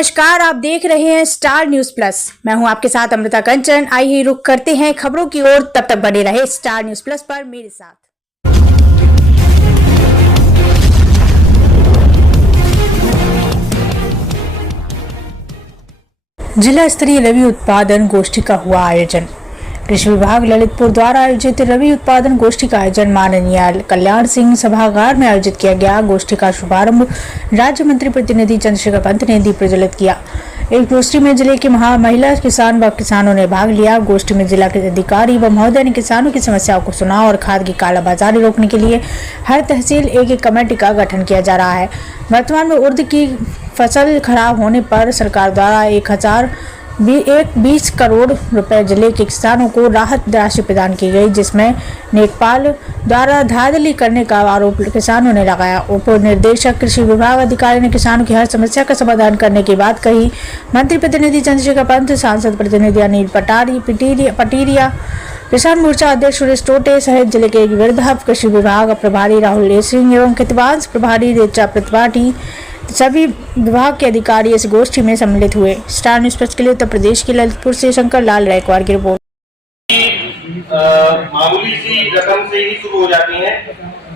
नमस्कार, आप देख रहे हैं स्टार न्यूज प्लस। मैं हूं आपके साथ अमृता कंचन। आइए रुक करते हैं खबरों की ओर। तब तक बने रहे स्टार न्यूज प्लस पर मेरे साथ। जिला स्तरीय रबी उत्पादन गोष्ठी का हुआ आयोजन। कृषि विभाग ललितपुर द्वारा आयोजित रबी उत्पादन गोष्ठी का आयोजन माननीय कल्याण सिंह सभागार में आयोजित किया गया। गोष्ठी का शुभारंभ राज्य मंत्री प्रतिनिधि चंद्रशेखर पंत ने दीप प्रज्वलित किया। इस गोष्ठी में जिले के महिला किसान व किसानों ने भाग लिया। गोष्ठी में जिला के अधिकारी व महोदय ने किसानों की समस्याओं को सुना और खाद की कालाबाजारी रोकने के लिए हर तहसील एक कमेटी का गठन किया जा रहा है। वर्तमान में उर्द की फसल खराब होने पर सरकार द्वारा 20 करोड़ रुपए जिले के किसानों को राहत राशि प्रदान की गई, जिसमें नेकपाल द्वारा धांधली करने का आरोप किसानों ने लगाया। उप निदेशक कृषि विभाग अधिकारी ने किसानों की हर समस्या का समाधान करने की बात कही। मंत्री प्रतिनिधि चंद्रशेखर पंत, सांसद प्रतिनिधि अनिल पटीरिया, किसान मोर्चा अध्यक्ष सुरेश टोटे सहित जिले के वृद्धा कृषि विभाग प्रभारी राहुल सिंह एवं कितवांश प्रभारी रेचा प्रतिपाठी सभी विभाग के अधिकारी इस गोष्ठी में सम्मिलित हुए। स्टार न्यूज प्लस के लिए उत्तर प्रदेश के ललितपुर से शंकर लाल रायकवार की रिपोर्ट। मामूली सी रकम से ही शुरू हो जाती हैं।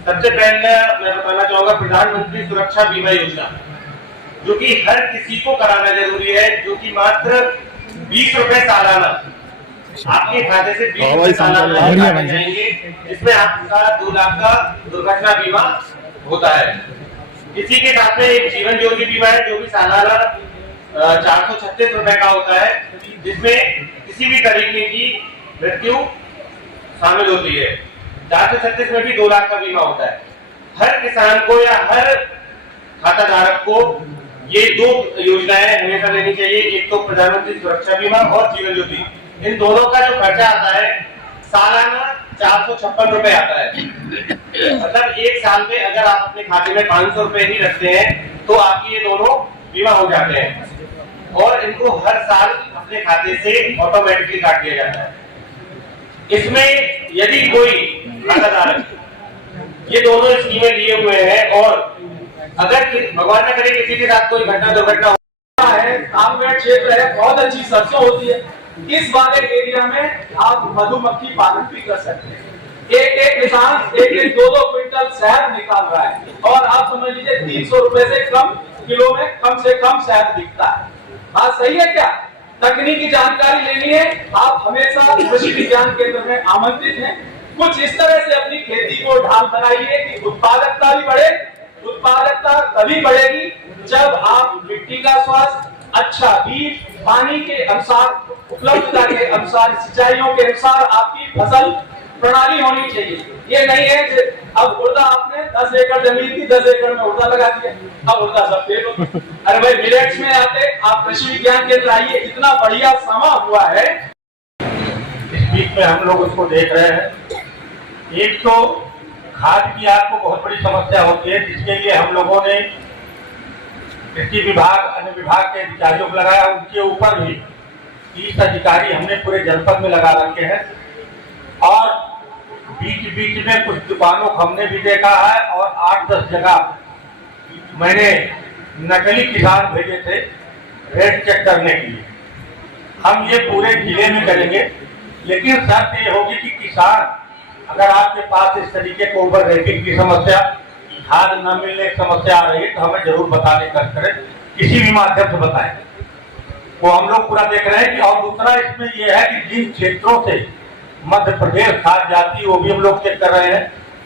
सबसे पहले मैं बताना चाहूंगा प्रधानमंत्री सुरक्षा बीमा योजना, जो कि हर किसी को कराना जरूरी है, जो कि मात्र 20 रुपए सालाना आपके खाते से 20 रुपए सालाना जाएंगे, जिसमें आपका 2 लाख का दुर्घटना बीमा होता है। इसी के साथ में एक जीवन ज्योति बीमा है, जो भी सालाना 436 रुपए का होता है, जिसमें किसी भी तरीके की मृत्यु शामिल होती है। 436 में भी 2 लाख का बीमा होता है। हर किसान को या हर खाता धारक को ये 2 योजनाएं हमेशा लेनी चाहिए। एक तो प्रधानमंत्री सुरक्षा बीमा और जीवन ज्योति। इन दोनों का जो खर्चा आता है सालाना 456 रुपए आता है। मतलब एक साल में अगर आप अपने खाते में 500 रुपए ही रखते हैं तो आपकी ये दोनों बीमा हो जाते हैं और इनको हर साल अपने खाते से ऑटोमेटिकली काट दिया जाता है। इसमें यदि कोई खाताधारक ये दोनों स्कीमें लिए हुए हैं और अगर भगवान न करे किसी के साथ कोई दुर्घटना होता है, कामगार क्षेत्र है, बहुत अच्छी सरसों होती है, इस वाले एरिया में आप मधुमक्खी पालन भी कर सकते हैं। एक किसान एक 2-2 क्विंटल शहद निकाल रहा है और आप समझ लीजिए 300 रुपए से कम किलो में कम से कम शहद बिकता है। बात सही है क्या? तकनीकी जानकारी लेनी है, आप हमेशा कृषि विज्ञान केंद्र में आमंत्रित हैं। कुछ इस तरह से अपनी खेती को ढाल बनाइए कि उत्पादकता भी बढ़े। उत्पादकता तभी बढ़ेगी जब आप मिट्टी का स्वास्थ्य, अच्छा बीज, पानी के अनुसार, उपलब्धता के अनुसार, सिंचाइयों के अनुसार आपकी फसल प्रणाली होनी चाहिए। ये नहीं है कि अब उर्दा आपने 10 एकड़ जमीन थी, 10 एकड़ में उर्दा लगा दिया, अब उर्दा सब फेल हो। अरे भाई मिलेट्स में आते आप कृषि विज्ञान केंद्र आइए, इतना बढ़िया समा हुआ है। इस बीच में हम लोग उसको देख रहे हैं। एक तो खाद की आपको बहुत बड़ी समस्या होती है, जिसके लिए हम लोगों ने कृषि विभाग, अन्य विभाग के अधिकारियों को लगाया। उनके ऊपर भी 30 अधिकारी हमने पूरे जनपद में लगा रखे हैं और बीच में कुछ दुकानों को हमने भी देखा है और 8-10 जगह मैंने नकली किसान भेजे थे रेट चेक करने के लिए। हम ये पूरे जिले में करेंगे, लेकिन शर्त ये होगी कि किसान अगर आपके पास इस तरीके को ओवर रेटिंग की समस्या, खाद न मिलने की समस्या आ रही है तो हमें जरूर बताने का करें, किसी भी माध्यम से बताएं। वो हम लोग पूरा देख रहे हैं कि और दूसरा इसमें यह है कि जिन क्षेत्रों से मध्य प्रदेश खाद जाती है वो भी हम लोग चेक कर रहे हैं।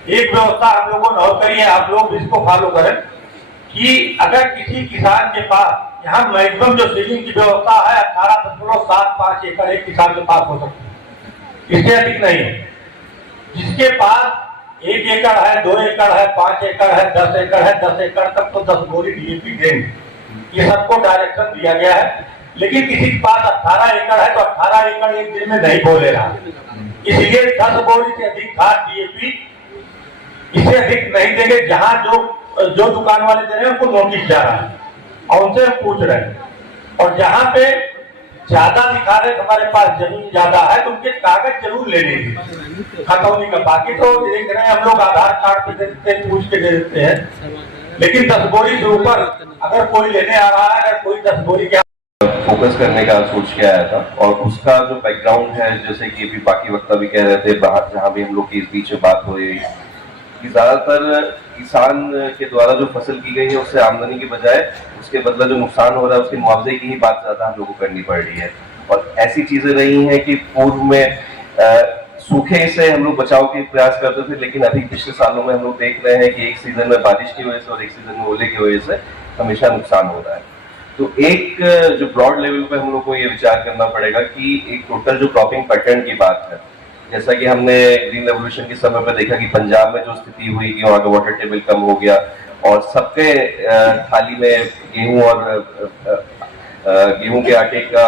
एक व्यवस्था हम लोगों ने और करी है, आप लोग इसको फॉलो करें कि अगर किसी किसान के पास यहाँ मैक्सिमम जो सीलिंग की व्यवस्था है 18.75 एकड़ एक किसान के पास हो सकती है, इससे अधिक नहीं है। जिसके पास 1 एकड़ है, 2 एकड़ है, 5 एकड़ है, 10 एकड़ है, 10 एकड़ तक तो 10 बोरी डीएपी देंगे, ये सबको डायरेक्शन दिया गया है। लेकिन किसी के पास 18 एकड़ है तो 18 एकड़ एक दिन में नहीं बोले रहा, इसलिए 10 बोरी से अधिक खाद डीएपी इससे अधिक नहीं देंगे। जहां जो दुकान वाले दे रहे हैं उनको नोटिस जा रहा है और उनसे हम पूछ रहे हैं। और जहां पे ज्यादा दिखा रहे हमारे पास जमीन ज्यादा है तो उनके कागज जरूर ले लेंगे खतौनी का। बाकी तो देख रहे हैं हम लोग आधार कार्ड पे दे देते हैं, पूछ के दे देते हैं, लेकिन 10 बोरी से ऊपर अगर कोई लेने आ रहा है, अगर कोई 10 बोरी के फोकस करने का सोच के आया था और उसका जो बैकग्राउंड है, जैसे कि अभी बाकी वक्ता भी कह रहे थे, बाहर जहाँ भी हम लोग की इस बीच में बात हो रही है कि ज्यादातर किसान के द्वारा जो फसल की गई है उससे आमदनी के बजाय उसके बदला जो नुकसान हो रहा है उसके मुआवजे की ही बात ज्यादा हम लोग को करनी पड़ रही है। और ऐसी चीजें रही हैं कि पूर्व में सूखे से हम लोग बचाव के प्रयास करते थे, लेकिन अभी पिछले सालों में हम लोग देख रहे हैं कि एक सीजन में बारिश की वजह से और एक सीजन में ओले की वजह से हमेशा नुकसान हो रहा है। तो एक जो ब्रॉड लेवल पे हम लोग को ये विचार करना पड़ेगा कि एक टोटल जो क्रॉपिंग पैटर्न की बात है, जैसा कि हमने ग्रीन रेवोल्यूशन के समय पर देखा कि पंजाब में जो स्थिति हुई कि वहाँ का वाटर टेबल कम हो गया और सबके थाली में गेहूं और गेहूं के आटे का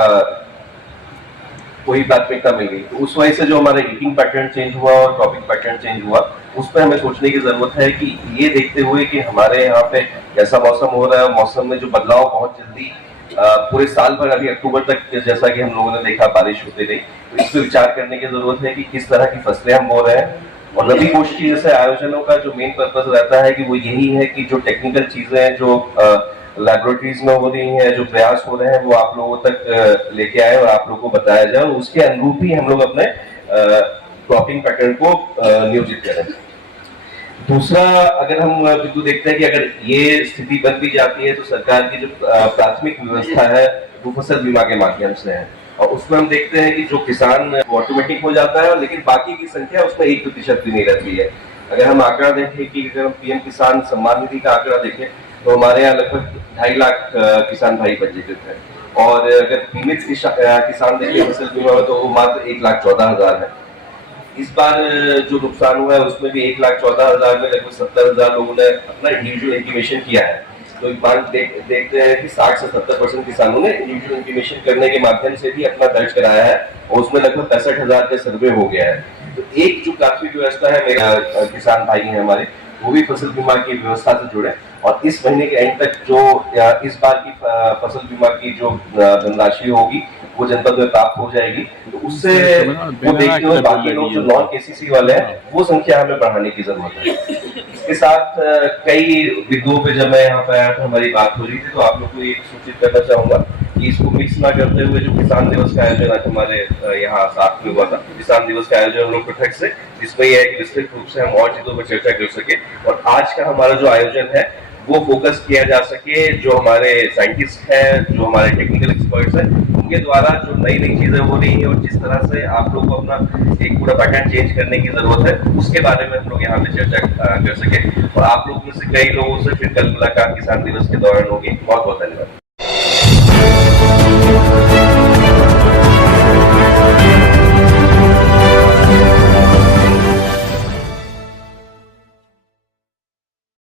कोई प्राथमिकता मिल गई। तो उस वजह से जो हमारा ईटिंग पैटर्न चेंज हुआ और क्रॉपिंग पैटर्न चेंज हुआ, उस पर हमें सोचने की जरूरत है कि ये देखते हुए कि हमारे यहाँ पे कैसा मौसम हो रहा है, मौसम में जो बदलाव बहुत जल्दी पूरे साल भर अभी अक्टूबर तक जैसा कि हम लोगों ने देखा बारिश होती रही, तो इस पर विचार करने की जरूरत है कि किस तरह की फसलें हम बो रहे हैं। और रबी गोष्ठी जैसे आयोजनों का जो मेन पर्पस रहता है कि वो यही है कि जो टेक्निकल चीजें हैं जो लैबोरेटरीज में हो रही हैं, जो प्रयास हो रहे हैं, वो आप लोगों तक लेके आए और आप लोगों को बताया जाए और उसके अनुरूप ही हम लोग अपने क्रॉपिंग पैटर्न को नियोजित करें। दूसरा, अगर हम बिल्कुल देखते हैं कि अगर ये स्थिति बन भी जाती है तो सरकार की जो प्राथमिक व्यवस्था है वो फसल बीमा के माध्यम से है और उसमें हम देखते हैं कि जो किसान ऑटोमेटिक हो जाता है, लेकिन बाकी की संख्या उसमें 1% भी नहीं रहती है। अगर हम आंकड़ा देखें कि अगर हम पीएम किसान सम्मान निधि का आंकड़ा देखें तो हमारे यहाँ लगभग 2.5 लाख किसान भाई पंजीकृत है और अगर बीमित किसान देखें फसल बीमा में तो वो मात्र 1,14,000 है। इस बार जो नुकसान हुआ है उसमें भी 1,14,000 में लगभग 70,000 लोगों ने अपना इंडिविजुअल इंटीमेशन किया है। तो एक बार देखते हैं कि 60 से 70% किसानों ने इंडिविजुअल इंटीमेशन करने के माध्यम से भी अपना दर्ज कराया है और उसमें लगभग 65,000 का सर्वे हो गया है। तो एक जो प्राथमिक व्यवस्था है, मेरा किसान भाई हैं हमारे, वो भी फसल बीमा की व्यवस्था से जुड़े और इस महीने के एंड तक जो इस बार की फसल बीमा की जो धनराशि होगी वो जनपद में प्राप्त हो जाएगी। तो उससे वो देखते हुए बाकी लोग जो नॉन केसीसी वाले हैं वो संख्या हमें बढ़ाने की जरूरत है। इसके साथ कई बिंदुओं पे जब मैं यहाँ पे आया था हमारी बात हो रही थी, तो आप लोग को ये सूचित करना चाहूंगा कि इसको मिक्स ना करते हुए जो किसान दिवस का आयोजन आज हमारे यहाँ साथ में हुआ था, किसान दिवस का आयोजन हम लोग पृथक से, जिसमें यह एक विस्तृत रूप से हम और चीजों पर चर्चा कर सके और आज का हमारा जो आयोजन है वो फोकस किया जा सके जो हमारे साइंटिस्ट हैं, जो हमारे टेक्निकल एक्सपर्ट्स हैं, उनके द्वारा जो नई नई चीजें हो रही है और जिस तरह से आप लोग को अपना एक पूरा पैटर्न चेंज करने की जरूरत है उसके बारे में हम लोग यहाँ पे चर्चा कर सके और आप लोग में से कई लोगों से फिर कल मुलाकात किसान दिवस के दौरान होगी। बहुत बहुत धन्यवाद।